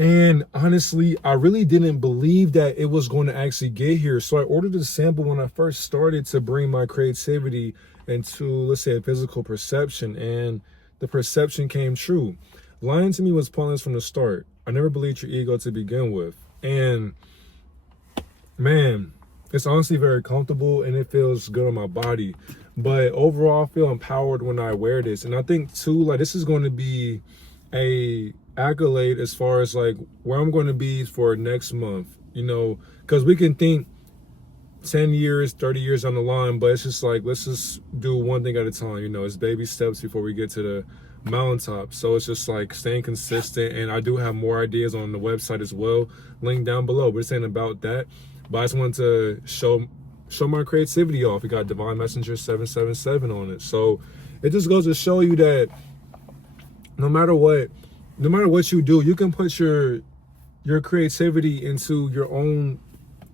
And honestly, I really didn't believe that it was going to actually get here. So I ordered a sample when I first started to bring my creativity into, let's say, a physical perception. And the perception came true. Lying to me was pointless from the start. I never believed your ego to begin with. And man, it's honestly very comfortable and it feels good on my body. But overall, I feel empowered when I wear this. And I think too, like, this is going to be a accolade as far as like where I'm going to be for next month, you know, because we can think 10 years, 30 years down the line, but it's just like, let's just do one thing at a time. You know, it's baby steps before we get to the mountaintop. So it's just like staying consistent. And I do have more ideas on the website as well, link down below, but it's ain't about that. But I just wanted to show my creativity off. We got Divine Messenger 777 on it. So it just goes to show you that no matter what you do, you can put your creativity into your own,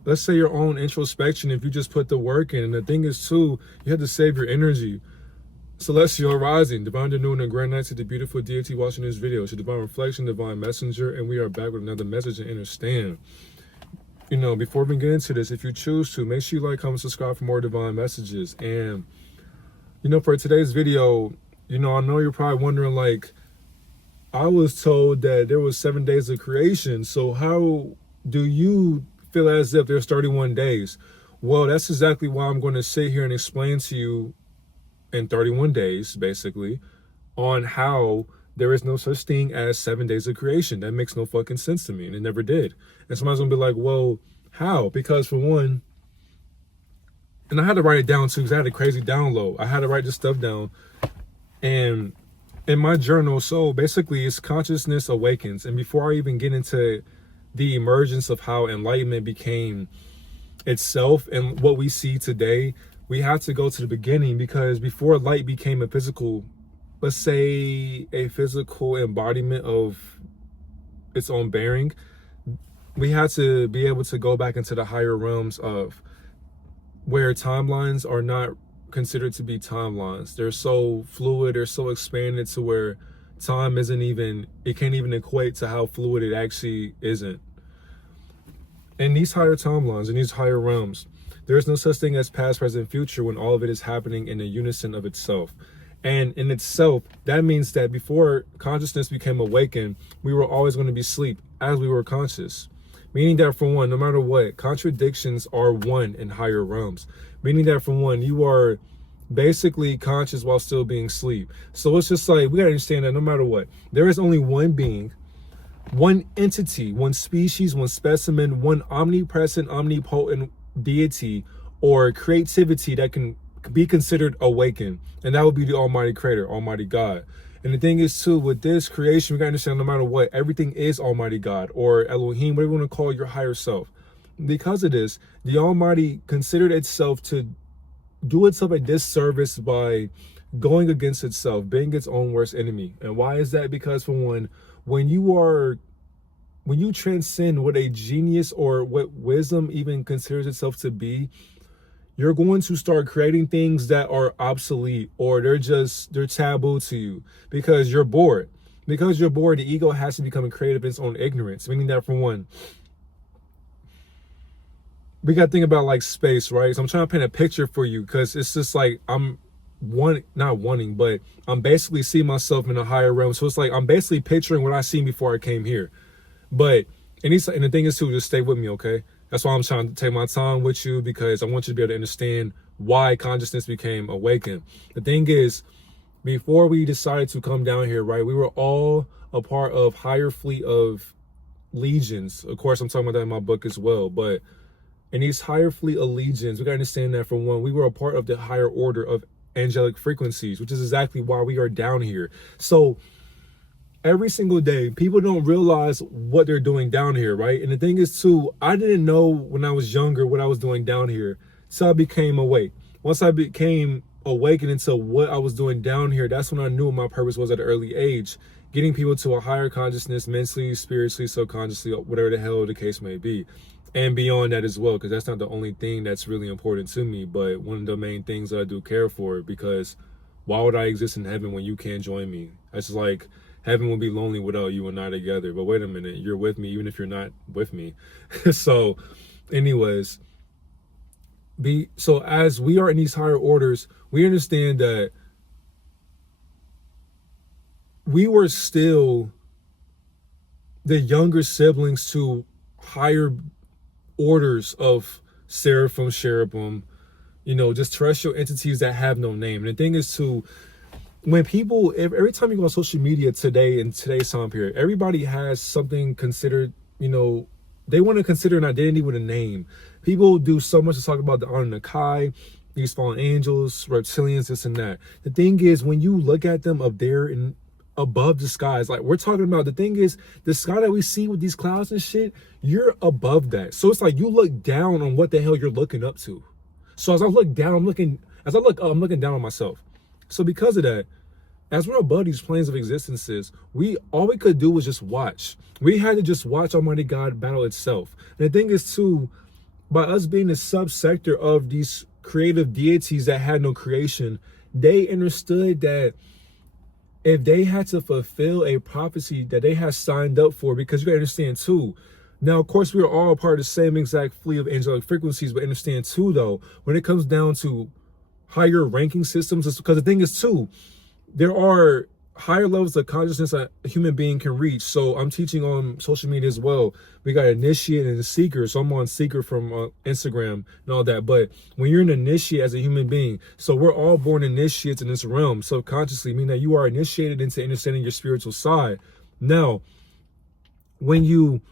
let's say, your own introspection if you just put the work in. And the thing is too, you have to save your energy. Celestial rising, divine noon and grand night to the beautiful deity watching this video. It's your divine reflection, divine messenger, and we are back with another message and understand. You know, before we get into this, if you choose to, make sure you like, comment, subscribe for more divine messages. And, you know, for today's video, you know, I know you're probably wondering, like, I was told that there was 7 days of creation. So how do you feel as if there's 31 days? Well, that's exactly why I'm going to sit here and explain to you in 31 days, basically, on how there is no such thing as 7 days of creation. That makes no fucking sense to me, and it never did. And somebody's gonna be like, well, how? Because for one, and I had to write it down too, because I had a crazy download. I had to write this stuff down, and in my journal, so basically it's consciousness awakens. And before I even get into the emergence of how enlightenment became itself and what we see today, we have to go to the beginning, because before light became a physical, let's say a physical embodiment of its own bearing, we had to be able to go back into the higher realms of where timelines are not considered to be timelines. They're so fluid, they're so expanded to where time isn't even, it can't even equate to how fluid it actually isn't. In these higher timelines, in these higher realms, there is no such thing as past, present, future when all of it is happening in a unison of itself. And in itself, that means that before consciousness became awakened, we were always going to be asleep as we were conscious. Meaning that for one, no matter what, contradictions are one in higher realms. Meaning that for one, you are basically conscious while still being asleep. So it's just like, we gotta understand that no matter what, there is only one being, one entity, one species, one specimen, one omnipresent, omnipotent deity or creativity that can be considered awakened, and that would be the Almighty Creator, Almighty God. And the thing is too, with this creation, we gotta understand no matter what, everything is Almighty God or Elohim, whatever you want to call your higher self. Because of this, the Almighty considered itself to do itself a disservice by going against itself, being its own worst enemy. And why is that? Because for one, when you transcend what a genius or what wisdom even considers itself to be, you're going to start creating things that are obsolete, or they're taboo to you because you're bored. Because you're bored, the ego has to become creative in its own ignorance. Meaning that for one, we got to think about like space, right? So I'm trying to paint a picture for you, because it's just like I'm basically seeing myself in a higher realm. So it's like I'm basically picturing what I seen before I came here. But and the thing is too, just stay with me, okay? That's why I'm trying to take my time with you, because I want you to be able to understand why consciousness became awakened. The thing is, before we decided to come down here, right, we were all a part of higher fleet of legions. Of course, I'm talking about that in my book as well. But in these higher fleet of legions, we got to understand that for one, we were a part of the higher order of angelic frequencies, which is exactly why we are down here. So every single day, people don't realize what they're doing down here, right? And the thing is too, I didn't know when I was younger what I was doing down here, so I became awake. Once I became awakened into what I was doing down here, that's when I knew what my purpose was at an early age. Getting people to a higher consciousness, mentally, spiritually, subconsciously, whatever the hell the case may be. And beyond that as well, because that's not the only thing that's really important to me, but one of the main things that I do care for, because why would I exist in heaven when you can't join me? That's like Heaven will be lonely without you and I together. But wait a minute, you're with me even if you're not with me. So anyways, so as we are in these higher orders, we understand that we were still the younger siblings to higher orders of seraphim, cherubim, just terrestrial entities that have no name. And the thing is when people, every time you go on social media today, in today's time period, everybody has something considered, they want to consider an identity with a name. People do so much to talk about the Anunnaki, these fallen angels, reptilians, this and that. The thing is, when you look at them up there and above the skies, like we're talking about, the thing is, the sky that we see with these clouds and shit, you're above that. So it's like you look down on what the hell you're looking up to. So as I look down, I'm looking down on myself. So because of that, as we're above these planes of existences, all we could do was just watch. We had to just watch Almighty God battle itself. And the thing is too, by us being a subsector of these creative deities that had no creation, they understood that if they had to fulfill a prophecy that they had signed up for, because you gotta understand too, now of course we're all part of the same exact fleet of angelic frequencies, but understand too though, when it comes down to higher ranking systems, it's because the thing is too, there are higher levels of consciousness a human being can reach. So I'm teaching on social media as well. We got initiate and seeker. So I'm on seeker from Instagram and all that. But when you're an initiate as a human being, so we're all born initiates in this realm subconsciously, meaning that you are initiated into understanding your spiritual side. Now, when you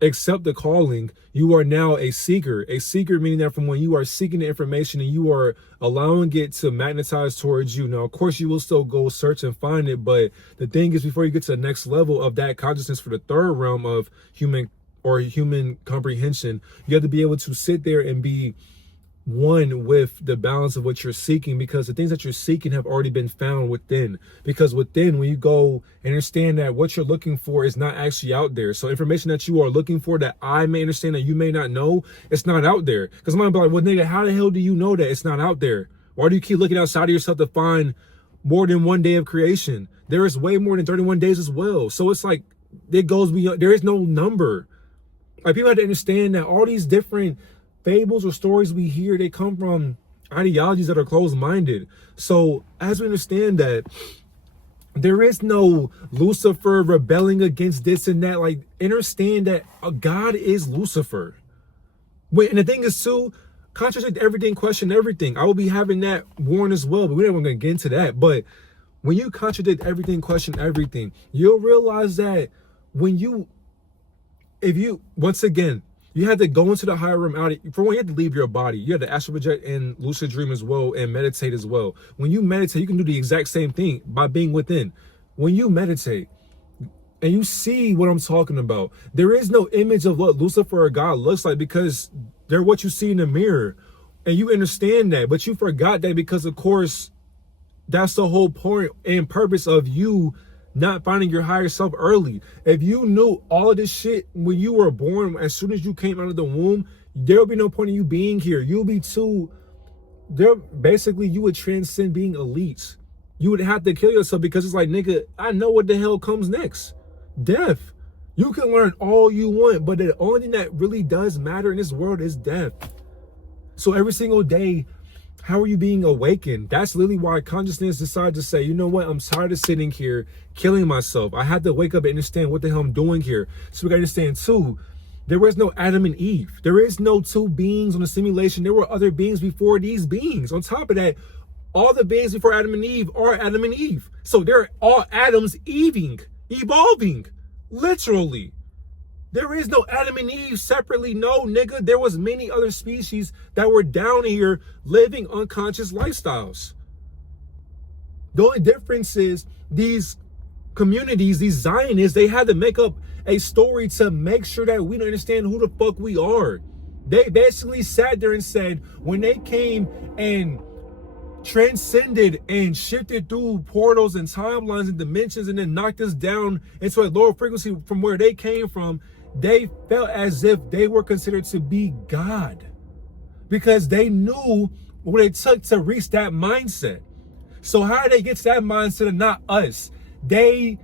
accept the calling, you are now a seeker. A seeker meaning that from when you are seeking the information and you are allowing it to magnetize towards you. Now, of course, you will still go search and find it, but the thing is, before you get to the next level of that consciousness for the third realm of human comprehension, you have to be able to sit there and be one with the balance of what you're seeking, because the things that you're seeking have already been found within. Because within, when you go and understand that what you're looking for is not actually out there, so information that you are looking for that I may understand that you may not know, it's not out there. Because I'm gonna be like, well nigga, how the hell do you know that it's not out there? Why do you keep looking outside of yourself to find more than one day of creation? There is way more than 31 days as well. So it's like, it goes beyond, there is no number. Like, people have to understand that all these different fables or stories we hear, they come from ideologies that are closed-minded. So as we understand that there is no Lucifer rebelling against this and that, like, understand that God is Lucifer. And the thing is too, contradict everything, question everything. I will be having that warn as well, but we're not going to get into that. But when you contradict everything, question everything, you'll realize that once again, you had to go into the higher realm out. For one, you had to leave your body. You had to astral project and lucid dream as well, and meditate as well. When you meditate, you can do the exact same thing by being within. When you meditate and you see what I'm talking about, there is no image of what Lucifer or God looks like, because they're what you see in the mirror. And you understand that, but you forgot that because, of course, that's the whole point and purpose of you not finding your higher self early. If you knew all of this shit when you were born, as soon as you came out of the womb, there'll be no point in you being here. You'll be basically, you would transcend being elite. You would have to kill yourself, because it's like, nigga, I know what the hell comes next. Death. You can learn all you want, but the only thing that really does matter in this world is death. So every single day, how are you being awakened? That's literally why consciousness decided to say, you know what, I'm tired of sitting here killing myself. I had to wake up and understand what the hell I'm doing here. So we gotta understand too, there was no Adam and Eve. There is no two beings on the simulation. There were other beings before these beings. On top of that, all the beings before Adam and Eve are Adam and Eve. So they're all Adams evolving, literally. There is no Adam and Eve separately. No, nigga. There was many other species that were down here living unconscious lifestyles. The only difference is these communities, these Zionists, they had to make up a story to make sure that we don't understand who the fuck we are. They basically sat there and said, when they came and transcended and shifted through portals and timelines and dimensions and then knocked us down into a lower frequency from where they came from, they felt as if they were considered to be God, because they knew what it took to reach that mindset. So how did they get to that mindset and not us? They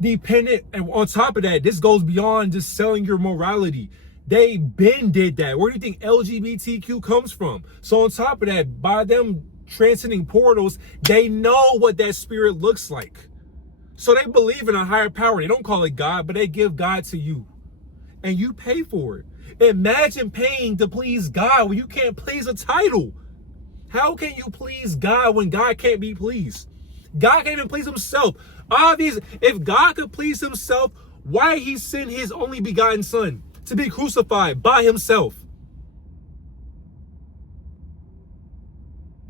dependent. And on top of that, this goes beyond just selling your morality. They been did that. Where do you think LGBTQ comes from? So on top of that, by them transcending portals, they know what that spirit looks like. So they believe in a higher power. They don't call it God, but they give God to you. And you pay for it. Imagine paying to please God when you can't please a title. How can you please God when God can't be pleased? God can't even please himself. Obviously, if God could please himself, why he sent his only begotten son to be crucified by himself?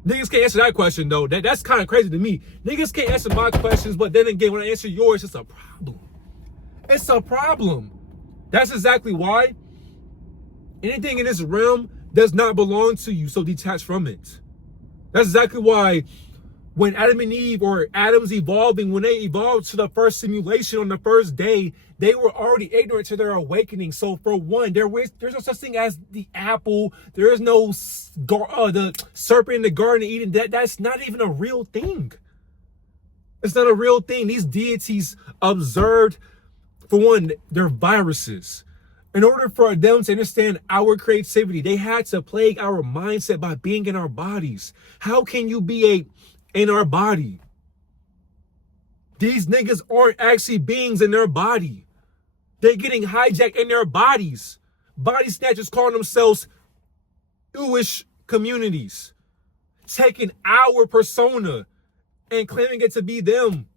Niggas can't answer that question, though. That's kind of crazy to me. Niggas can't answer my questions, but then again, when I answer yours, it's a problem. It's a problem. That's exactly why anything in this realm does not belong to you, so detach from it. That's exactly why when Adam and Eve, or Adam's evolving, when they evolved to the first simulation on the first day, they were already ignorant to their awakening. So for one, there's no such thing as the apple. There is no the serpent in the Garden of Eden. That's not even a real thing. It's not a real thing. These deities observed, for one, they're viruses. In order for them to understand our creativity, they had to plague our mindset by being in our bodies. How can you be in our body? These niggas aren't actually beings in their body. They're getting hijacked in their bodies. Body snatchers calling themselves Jewish communities, taking our persona and claiming it to be them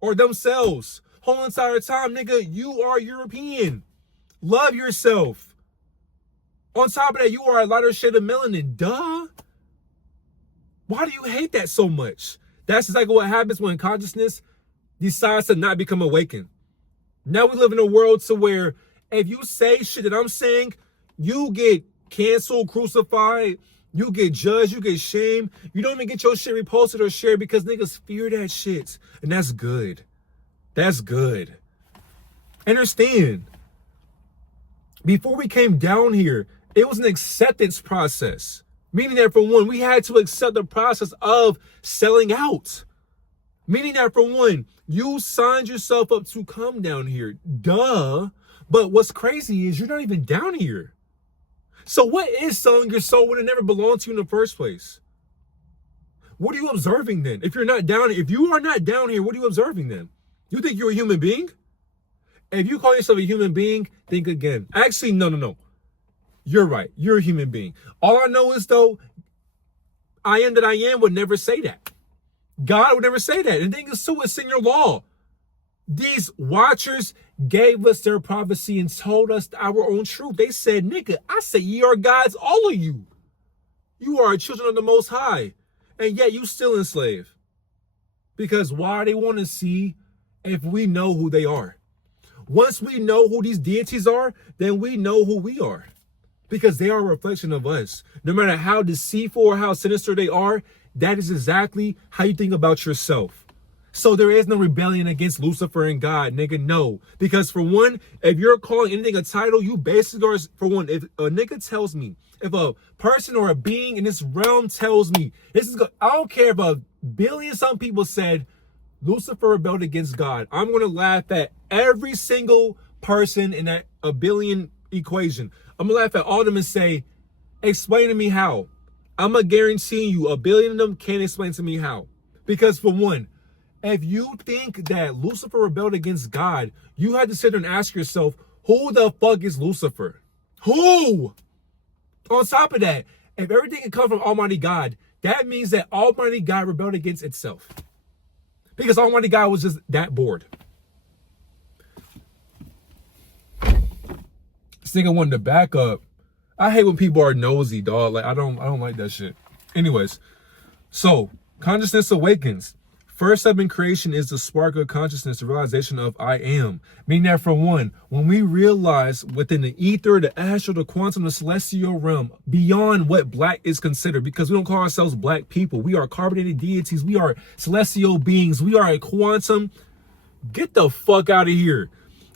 or themselves. Whole entire time, nigga, you are European. Love yourself. On top of that, you are a lighter shade of melanin. Duh. Why do you hate that so much? That's exactly what happens when consciousness decides to not become awakened. Now we live in a world to where if you say shit that I'm saying, you get canceled, crucified, you get judged, you get shamed. You don't even get your shit reposted or shared because niggas fear that shit. And that's good. That's good. Understand. Before we came down here, it was an acceptance process. Meaning that for one, we had to accept the process of selling out. Meaning that for one, you signed yourself up to come down here. Duh. But what's crazy is you're not even down here. So what is selling your soul when it never belonged to you in the first place? What are you observing then? If you're not down here, if you are not down here, what are you observing then? You think you're a human being? If you call yourself a human being, think again. Actually, no. You're right. You're a human being. All I know is, though, I am that I am would never say that. God would never say that. And the thing is, too, it's in your law. These watchers gave us their prophecy and told us our own truth. They said, nigga, I say ye are gods, all of you. You are children of the Most High. And yet you still enslaved. Because why? They want to see if we know who they are. Once we know who these deities are, then we know who we are. Because they are a reflection of us. No matter how deceitful or how sinister they are, that is exactly how you think about yourself. So there is no rebellion against Lucifer and God, nigga, no. Because for one, if you're calling anything a title, you basically are, for one, if a nigga tells me, if a person or a being in this realm tells me, I don't care if a billion some people said Lucifer rebelled against God, I'm going to laugh at every single person in that a billion equation. I'm going to laugh at all of them and say, explain to me how. I'm going to guarantee you a billion of them can't explain to me how. Because for one, if you think that Lucifer rebelled against God, you have to sit there and ask yourself, who the fuck is Lucifer? Who? On top of that, if everything can come from Almighty God, that means that Almighty God rebelled against itself. Because Almighty God was just that bored. This nigga wanted to back up. I hate when people are nosy, dog. Like I don't like that shit. Anyways, so consciousness awakens. First step in creation is the spark of consciousness, the realization of I am. Meaning that for one, when we realize within the ether, the astral, the quantum, the celestial realm, beyond what black is considered, because we don't call ourselves black people. We are carbonated deities. We are celestial beings. We are a quantum. Get the fuck out of here.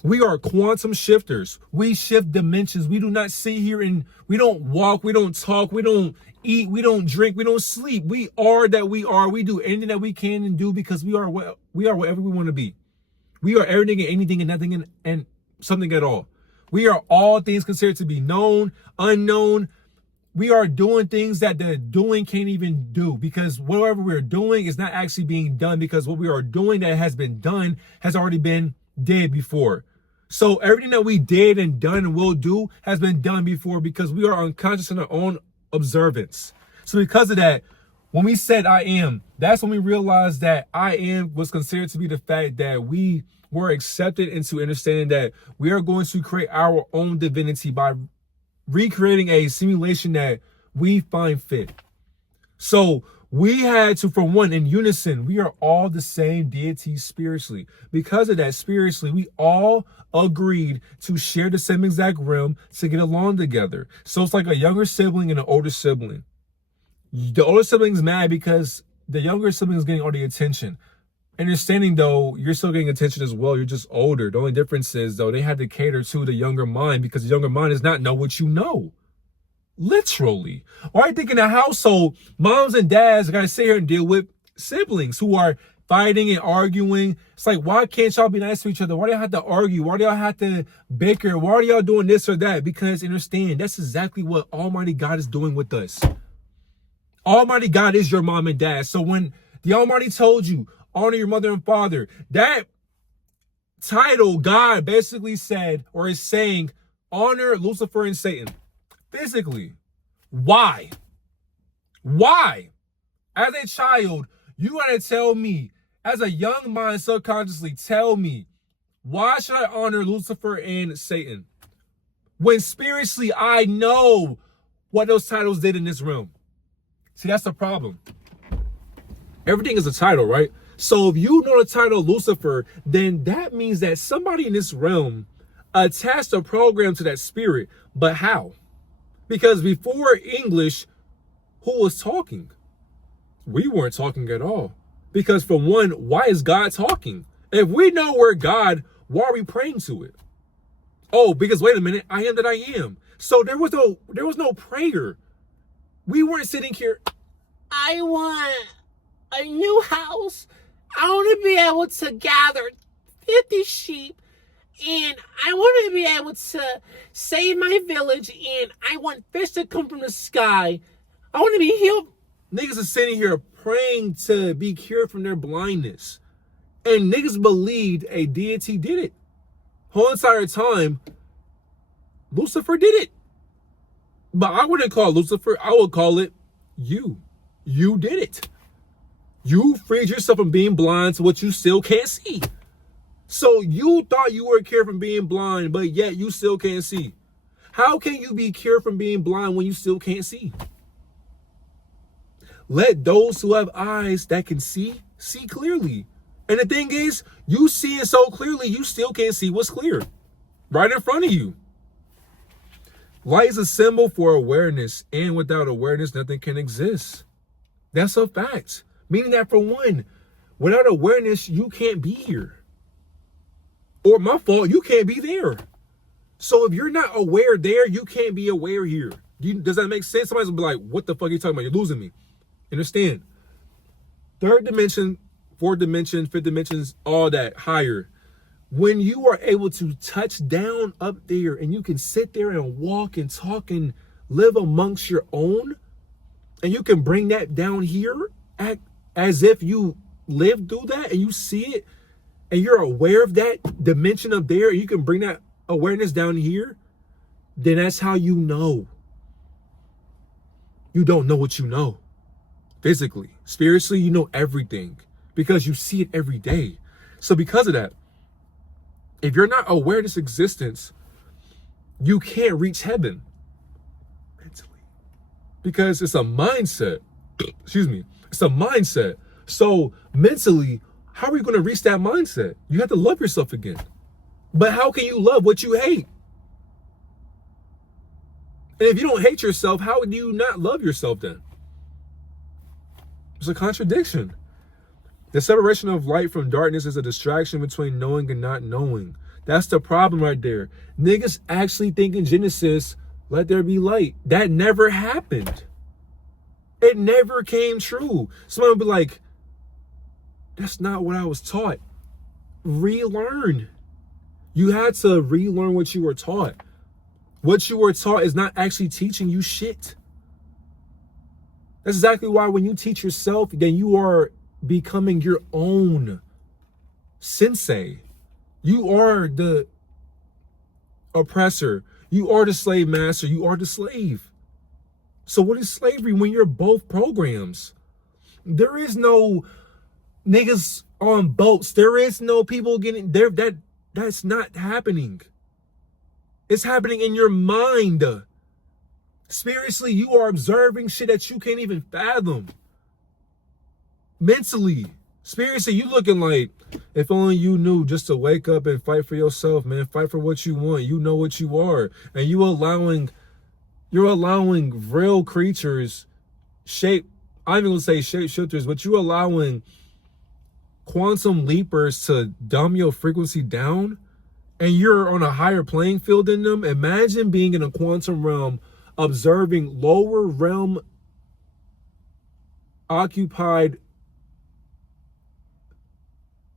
We are quantum shifters. We shift dimensions. We do not sit here and we don't walk. We don't talk. We don't eat. We don't drink. We don't sleep. We are that we are. We do anything that we can and do because we are whatever we want to be. We are everything and anything and nothing and something at all. We are all things considered to be known, unknown. We are doing things that the doing can't even do, because whatever we're doing is not actually being done, because what we are doing that has been done has already been did before. So everything that we did and done and will do has been done before, because we are unconscious in our own observance. So because of that, when we said I am, that's when we realized that I am was considered to be the fact that we were accepted into understanding that we are going to create our own divinity by recreating a simulation that we find fit. So we had to, for one, in unison, we are all the same deity spiritually. Because of that, spiritually, we all agreed to share the same exact realm to get along together. So it's like a younger sibling and an older sibling. The older sibling's mad because the younger sibling is getting all the attention. Understanding, though, you're still getting attention as well. You're just older. The only difference is, though, they had to cater to the younger mind, because the younger mind does not know what you know. Literally. Or I think in a household, moms and dads got to sit here and deal with siblings who are fighting and arguing. It's like, why can't y'all be nice to each other? Why do y'all have to argue? Why do y'all have to bicker? Why are y'all doing this or that? Because understand, that's exactly what Almighty God is doing with us. Almighty God is your mom and dad. So when the Almighty told you, honor your mother and father, that title, God basically said, or is saying, honor Lucifer and Satan. Physically. Why? Why? As a child, you gotta tell me, as a young mind, subconsciously tell me, why should I honor Lucifer and Satan? When spiritually, I know what those titles did in this room. See, that's the problem. Everything is a title, right? So if you know the title Lucifer, then that means that somebody in this realm attached a program to that spirit. But how? Because before English, who was talking? We weren't talking at all. Because for one, why is God talking? If we know we're God, why are we praying to it? Oh, because wait a minute, I am that I am. So there was no prayer. We weren't sitting here, I want a new house. I want to be able to gather 50 sheep, and I want to be able to save my village, and I want fish to come from the sky. I want to be healed. Niggas are sitting here praying to be cured from their blindness. And niggas believed a deity did it. Whole entire time, Lucifer did it. But I wouldn't call it Lucifer. I would call it you. You did it. You freed yourself from being blind to what you still can't see. So you thought you were cured from being blind, but yet you still can't see. How can you be cured from being blind when you still can't see? Let those who have eyes that can see clearly. And the thing is, you see it so clearly, you still can't see what's clear right in front of you. Light is a symbol for awareness, and without awareness, nothing can exist. That's a fact. Meaning that, for one, without awareness, you can't be here. Or my fault, you can't be there. So if you're not aware there, you can't be aware here. Does that make sense? Somebody's gonna be like, what the fuck are you talking about? You're losing me. Understand? Third dimension, fourth dimension, fifth dimensions, all that higher. When you are able to touch down up there and you can sit there and walk and talk and live amongst your own, and you can bring that down here, act as if you lived through that and you see it and you're aware of that dimension up there, and you can bring that awareness down here, then that's how you know. You don't know what you know. Physically, spiritually, you know everything because you see it every day. So because of that, if you're not aware of this existence, you can't reach heaven mentally, because it's a mindset. Excuse me. It's a mindset. So mentally, how are you going to reach that mindset? You have to love yourself again. But how can you love what you hate? And if you don't hate yourself, how do you not love yourself then? It's a contradiction. The separation of light from darkness is a distraction between knowing and not knowing. That's the problem right there. Niggas actually think in Genesis, let there be light. That never happened. It never came true. Somebody will be like, that's not what I was taught. relearn. You had to relearn what you were taught. What you were taught is not actually teaching you shit. That's exactly why when you teach yourself, then you are becoming your own sensei. You are the oppressor. You are the slave master. You are the slave. So what is slavery when you're both programs? There is no niggas on boats. There is no people getting there. That's not happening. It's happening in your mind. Spiritually, you are observing shit that you can't even fathom. Mentally, spiritually, you looking like, if only you knew just to wake up and fight for yourself, man. Fight for what you want. You know what you are. And you're allowing real creatures I'm even gonna say shapeshifters, but you're allowing quantum leapers to dumb your frequency down, and you're on a higher playing field than them. Imagine being in a quantum realm, observing lower realm occupied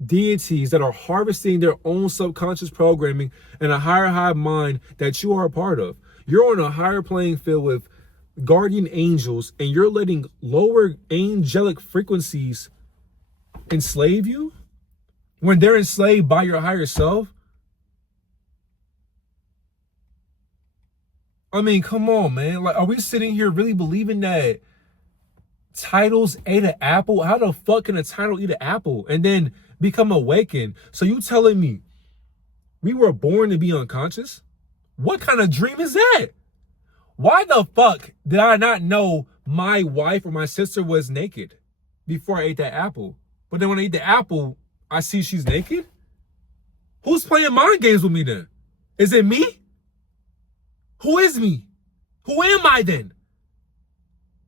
deities that are harvesting their own subconscious programming in a higher hive mind that you are a part of. You're on a higher playing field with guardian angels, and you're letting lower angelic frequencies enslave you when they're enslaved by your higher self. I mean, come on, man. Like, are we sitting here really believing that titles ate an apple? How the fuck can a title eat an apple and then become awakened? So you telling me we were born to be unconscious? What kind of dream is that? Why the fuck did I not know my wife or my sister was naked before I ate that apple? But then when I eat the apple, I see she's naked? Who's playing mind games with me then? Is it me? Who is me? Who am I then?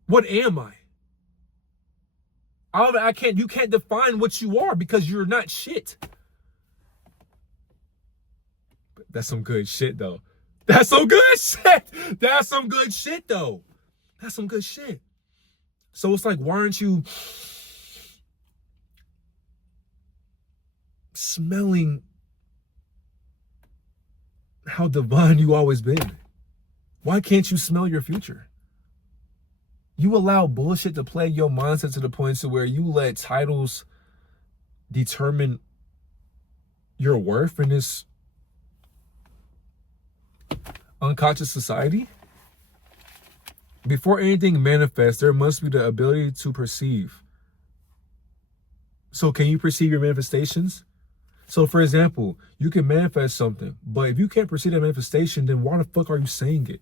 What am I? You can't define what you are because you're not shit. That's some good shit though. That's some good shit. That's some good shit though. That's some good shit. So it's like, why aren't you smelling how divine you always been? Why can't you smell your future? You allow bullshit to plague your mindset to the point to where you let titles determine your worth in this unconscious society. Before anything manifests, there must be the ability to perceive. So can you perceive your manifestations? So for example, you can manifest something, but if you can't perceive that manifestation, then why the fuck are you saying it?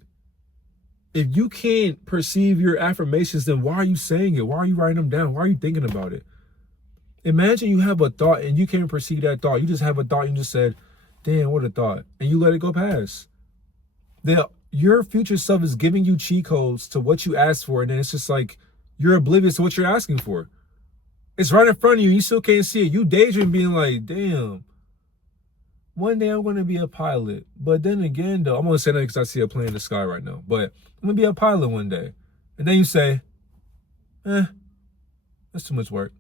If you can't perceive your affirmations, then why are you saying it? Why are you writing them down? Why are you thinking about it? Imagine you have a thought and you can't perceive that thought. You just have a thought and you just said, damn, what a thought. And you let it go past. Your future self is giving you cheat codes to what you asked for, and then it's just like you're oblivious to what you're asking for. It's right in front of you. You still can't see it. You daydream being like, damn, one day I'm going to be a pilot. But then again, though, I'm going to say that because I see a plane in the sky right now. But I'm going to be a pilot one day. And then you say, that's too much work.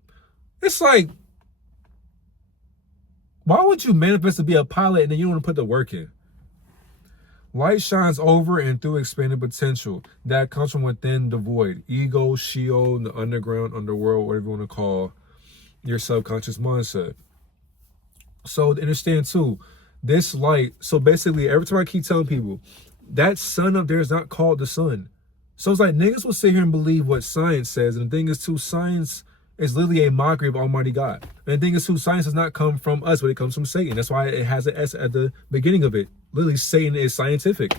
It's like, why would you manifest to be a pilot and then you don't want to put the work in? Light shines over and through expanded potential that comes from within the void. Ego, Sheol, the underground, underworld, whatever you want to call your subconscious mindset. So understand too, this light, so basically every time I keep telling people, that sun up there is not called the sun. So it's like niggas will sit here and believe what science says, and the thing is too, science is literally a mockery of Almighty God. And the thing is too, science does not come from us, but it comes from Satan. That's why it has an S at the beginning of it. Literally, Satan is scientific.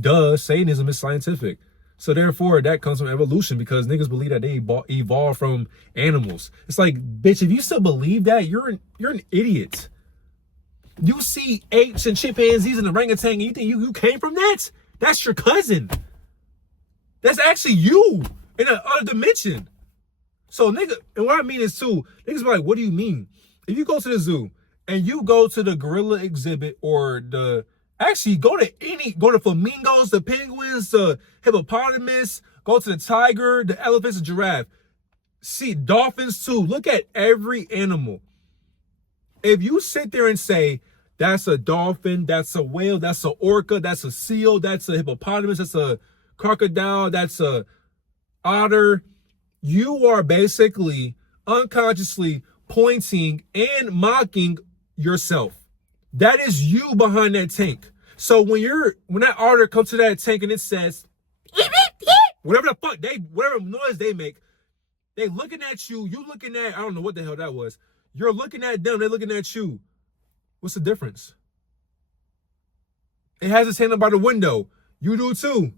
Duh, Satanism is scientific. So therefore, that comes from evolution, because niggas believe that they evolved from animals. It's like, bitch, if you still believe that, you're an idiot. You see apes and chimpanzees and orangutan, and you think you came from that? That's your cousin. That's actually you in another dimension. So nigga, and what I mean is too, niggas be like, what do you mean? If you go to the zoo and you go to the gorilla exhibit or go to flamingos, the penguins, the hippopotamus, go to the tiger, the elephants, the giraffe. See dolphins too. Look at every animal. If you sit there and say, that's a dolphin, that's a whale, that's a orca, that's a seal, that's a hippopotamus, that's a crocodile, that's a otter, you are basically unconsciously pointing and mocking yourself. That is you behind that tank. So when that otter comes to that tank and it says, whatever noise they make, they looking at you, you looking at, I don't know what the hell that was. You're looking at them, they're looking at you. What's the difference? It has its hand up by the window. You do too.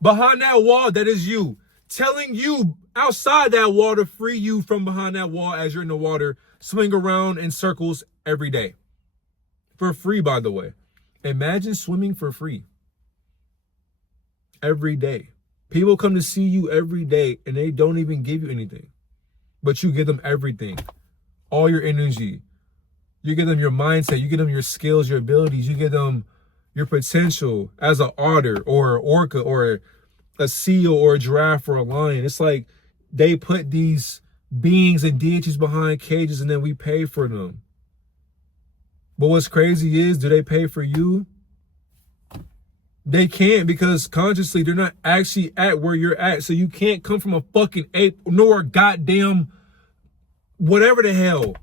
Behind that wall, that is you. Telling you outside that wall to free you from behind that wall as you're in the water, swing around in circles every day. For free, by the way. Imagine swimming for free. Every day. People come to see you every day and they don't even give you anything. But you give them everything. All your energy. You give them your mindset. You give them your skills, your abilities. You give them your potential as an otter or an orca or a seal or a giraffe or a lion. It's like they put these beings and deities behind cages and then we pay for them. But what's crazy is, do they pay for you? They can't, because consciously they're not actually at where you're at. So you can't come from a fucking ape nor a goddamn whatever the hell.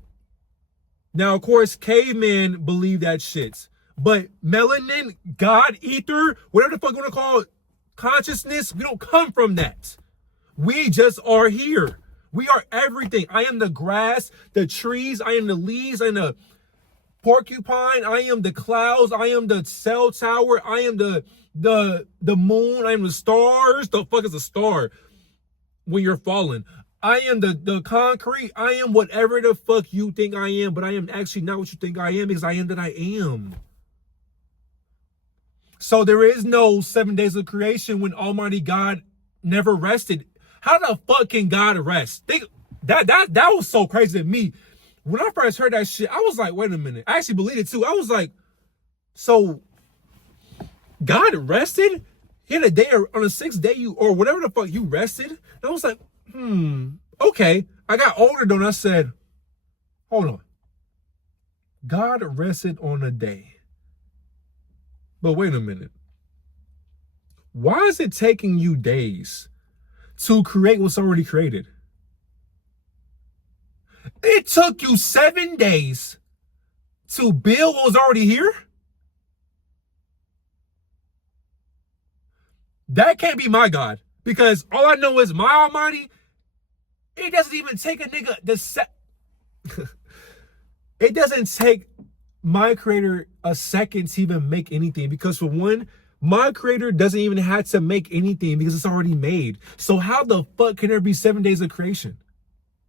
Now, of course, cavemen believe that shit. But melanin, God, ether, whatever the fuck you want to call it, consciousness, we don't come from that. We just are here. We are everything. I am the grass, the trees, I am the leaves, I am the porcupine, I am the clouds, I am the cell tower, I am the moon, I am the stars. The fuck is a star when you're falling? I am the concrete. I am whatever the fuck you think I am, but I am actually not what you think I am, because I am that I am. So there is no 7 days of creation when Almighty God never rested. How the fuck can God rest? That was so crazy to me. When I first heard that shit, I was like, wait a minute. I actually believed it too. I was like, so God rested? He had a day on the 6th day or whatever the fuck you rested? And I was like, okay. I got older though and I said, hold on. God rested on a day. But wait a minute. Why is it taking you days to create what's already created? It took you 7 days to build what was already here? That can't be my God. Because all I know is my Almighty, it doesn't even take a nigga it doesn't take my Creator a second to even make anything. Because for one, my Creator doesn't even have to make anything because it's already made. So how the fuck can there be 7 days of creation?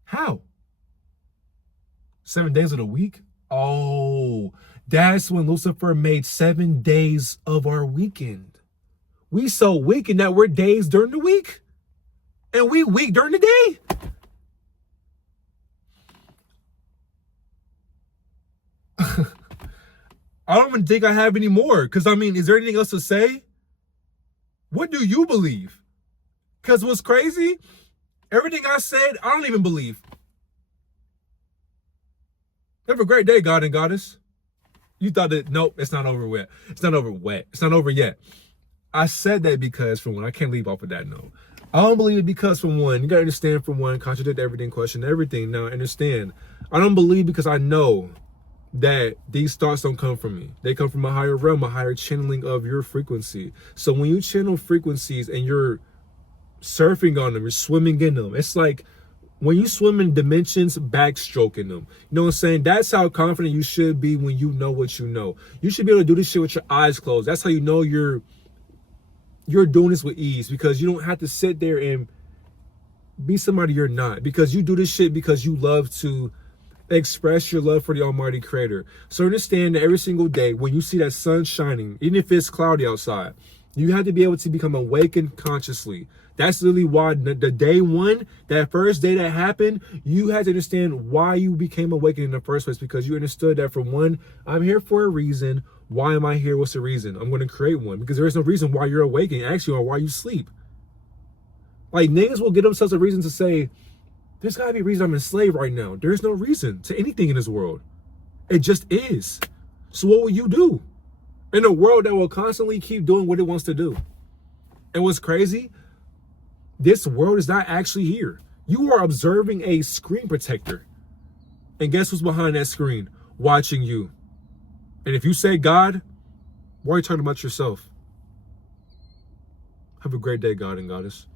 How? 7 days of the week? Oh, that's when Lucifer made 7 days of our weekend. We so weekend that we're days during the week. And we week during the day. I don't even think I have any more. Because, I mean, is there anything else to say? What do you believe? Because what's crazy, everything I said, I don't even believe. Have a great day, God and Goddess. You thought that, nope, it's not over yet. It's not over yet. It's not over yet. I said that because, for one, I can't leave off of that note. I don't believe it because, for one, you got to understand, for one, contradict everything, question everything. Now, understand, I don't believe because I know that these thoughts don't come from me. They come from a higher realm, a higher channeling of your frequency. So when you channel frequencies and you're surfing on them, you're swimming in them, it's like when you swim in dimensions, backstroking them. You know what I'm saying? That's how confident you should be when you know what you know. You should be able to do this shit with your eyes closed. That's how you know you're doing this with ease, because you don't have to sit there and be somebody you're not, because you do this shit because you love to express your love for the Almighty Creator. So understand that every single day when you see that sun shining, even if it's cloudy outside, you have to be able to become awakened consciously. That's really why the day one, that first day that happened, you had to understand why you became awakened in the first place, because you understood that, for one, I'm here for a reason. Why am I here? What's the reason? I'm going to create one, because there is no reason why you're awakened, actually, or why you sleep. Like, niggas will give themselves a reason to say, There's got to be a reason I'm enslaved right now. There's no reason to anything in this world. It just is. So what will you do in a world that will constantly keep doing what it wants to do? And what's crazy, this world is not actually here. You are observing a screen protector. And guess who's behind that screen? Watching you. And if you say God, why are you talking about yourself? Have a great day, God and Goddess.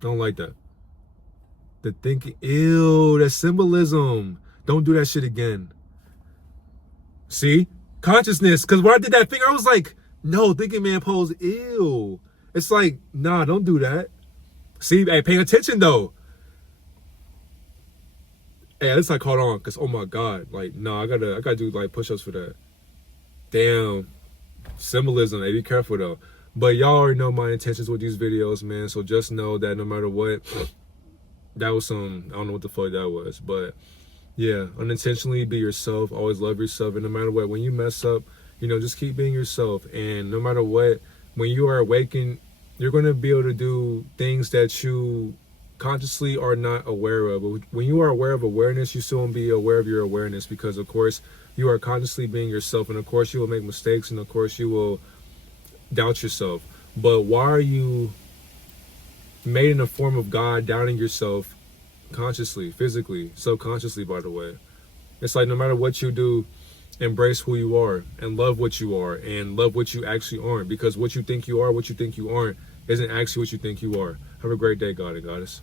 I don't like that. The thinking, ew, that symbolism. Don't do that shit again. See? Consciousness. Because when I did that thing, I was like, no, thinking man pose, ew. It's like, nah, don't do that. See, hey, pay attention though. Hey, at least I caught on, because oh my God. Like, nah, I gotta do like push-ups for that. Damn. Symbolism, hey, be careful though. But y'all already know my intentions with these videos, man. So just know that no matter what, that was some, I don't know what the fuck that was. But yeah, unintentionally be yourself. Always love yourself. And no matter what, when you mess up, you know, just keep being yourself. And no matter what, when you are awakened, you're going to be able to do things that you consciously are not aware of. But when you are aware of awareness, you still won't be aware of your awareness, because of course you are consciously being yourself. And of course you will make mistakes, and of course you will doubt yourself. But why are you made in a form of God doubting yourself consciously, physically, subconsciously, by the way? It's like no matter what you do, embrace who you are and love what you are and love what you actually aren't, because what you think you are, what you think you aren't, isn't actually what you think you are. Have a great day, God and Goddess.